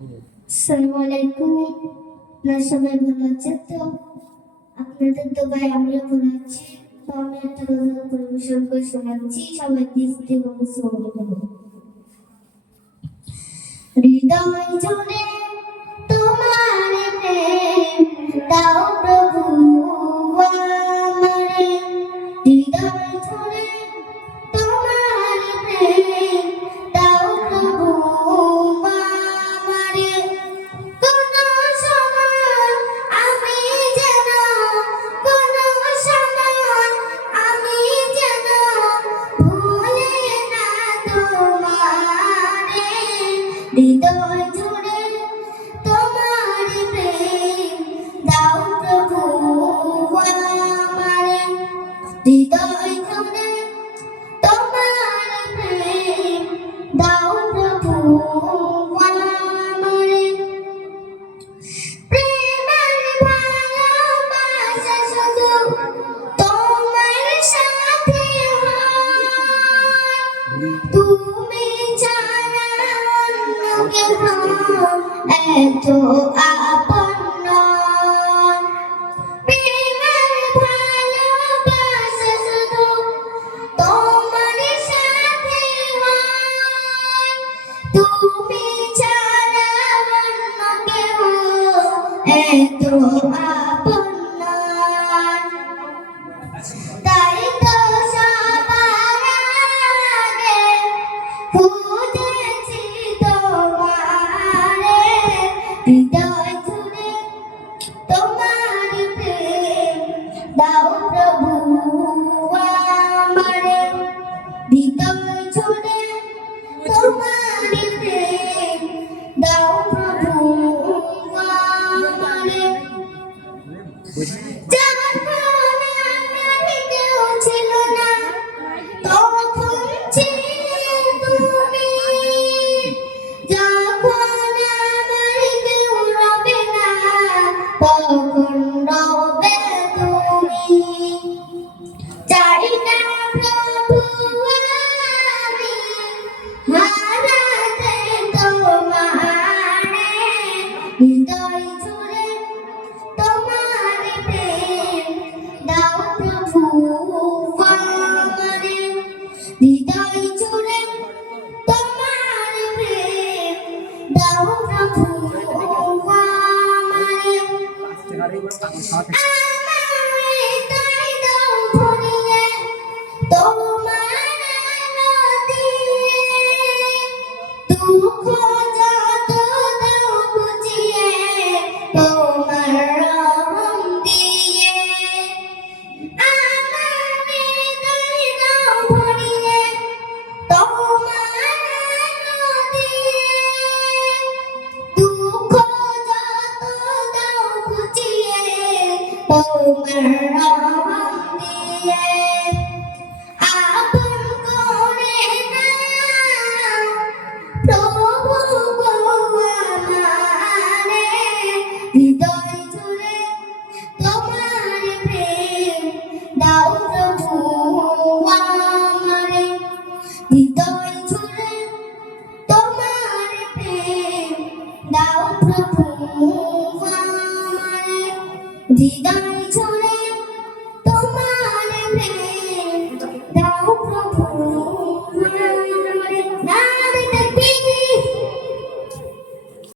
আসসালামু আলাইকুম। আপনারা সবাই ভালো আছেন তো? আপনাদের দোয়ায় আমিও ভালো আছি। তো আমি একটা গজল পরিবেশন করে শোনাচ্ছি, সবাই দৃষ্টিভাবে শ্রবণ করুন। হৃদয় জুড়ে তোমার প্রেম দাও প্রভু আমারে, হৃদয় জুড়ে তোমার প্রেম দাও প্রভু আমারে। কোনো সময় আমি যেন, কোনো সময় আমি যেন ভুলে না তোমারে, হৃদয় জুড়ে তোমার প্রেম দাও প্রভু আমারে, হৃদয় জুড়ে তোমার প্রেম দাও প্রভু আমারে। প্রেমের ভালোবাসা শুধু তোমার সাথে হয়, তুমি ছাড়া অন্য কেহ এত আপন নয়। প্রেমের ভালোবাসা শুধু তোমার সাথে হয়, তুমি ছাড়া অন্য কেহ এত আপন নয়। তাই তো সবার আগে খুঁজেছি তোমারে, হৃদয় জুড়ে তোমার প্রেম দাও প্রভু আমারে, হৃদয় জুড়ে তোমার প্রেম দাও প্রভু আমারে। যখন আমার কেউ ছিল না তখন ছিলে তুমি, যখন আমার কেউ রবে না তখন রবে তুমি। চাই না প্রভু আমি হারাতে তোমারে, হৃদয় জুড়ে তোমার প্রেম দাও প্রভু আমারে, হৃদয় জুড়ে তোমার প্রেম দাও প্রভু আমারে। আমারে তাই দাও ভরিয়ে তোমার আলো দিয়ে, দুঃখ যত দাও বুঝিয়ে তোমার রহম দিয়ে। আমারে তাই দাও ভরিয়ে তোমার আলো দিয়ে, দুঃখ যত দাও বুঝিয়ে তোমার রহম দিয়ে। আপন করে নাও প্রভু গো আমারে, হৃদয় জুড়ে তোমার প্রেম দাও প্রভু আমারে, হৃদয় জুড়ে তোমার প্রেম দাও প্রভু আমারে, হৃদয়